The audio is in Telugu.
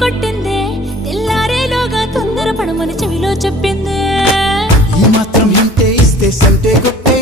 కొట్టిందే తెల్లారేలోగా తొందర పడమని చెవిలో చెప్పిందే ఈ మాత్రం హింటే ఇస్తే సంటే కొట్టే